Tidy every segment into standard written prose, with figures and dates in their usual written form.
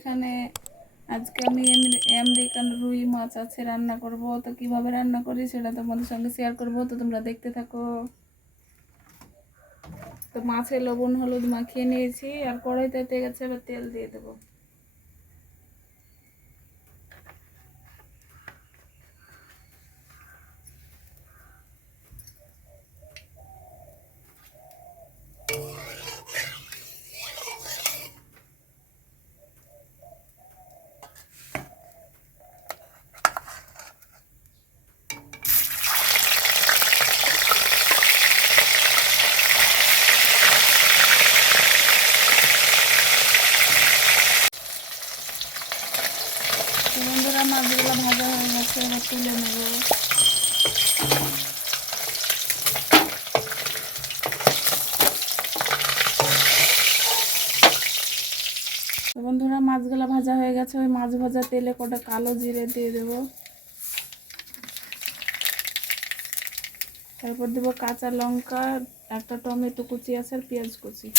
এখানে আজকে আমি আমেরিকান রুই মাছ আছে রান্না করব। তো কিভাবে রান্না করি সেটা তোমাদের সঙ্গে শেয়ার করব, তো তোমরা দেখতে থাকো। তো মাছে লবণ হলুদ মাখিয়ে নিয়েছি, আর কড়াইতে গেছে, এবার তেল দিয়ে দেবো। বন্ধুরা মাছগুলো ভাজা হয়ে গেছে, এবার তুলে নেব। বন্ধুরা মাছগুলো ভাজা হয়ে গেছে, ওই মাছ ভাজা তেলে কটা কালো জিরে দিয়ে দেব। তারপর দেব কাঁচা লঙ্কা, একটা টমেটো কুচি আছে, আর পেঁয়াজ কুচি।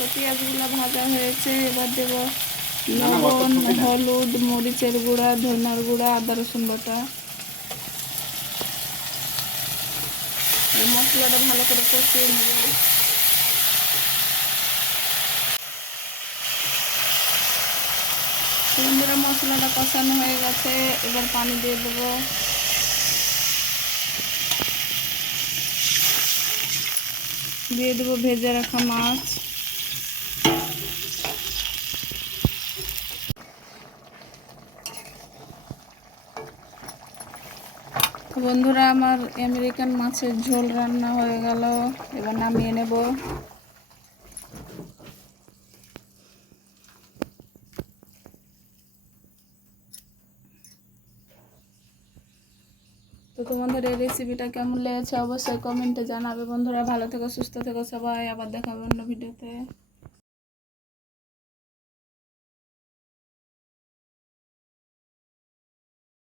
তো পেঁয়াজগুলো ভাজা হয়েছে, এবার দেব লবণ, হলুদ, মরিচের গুঁড়া, ধনার গুঁড়া, আদা রসুন বাটা। এই মশলাটা ভালো করে কষিয়ে নেব। বন্ধুরা মশলাটা কষানো হয়ে গেছে, এবার পানি দিয়ে দেবো। দিয়ে দেবো ভেজে রাখা মাছ। বন্ধুরা আমার আমেরিকান মাছের ঝোল রান্না হয়ে গেল, এবার নামিয়ে নেব। তো তোমাদের এই রেসিপিটা কেমন লেগেছে অবশ্যই কমেন্টে জানাবে। বন্ধুরা ভালো থেকো, সুস্থ থেকো সবাই, আবার দেখা হবে অন্য ভিডিওতে।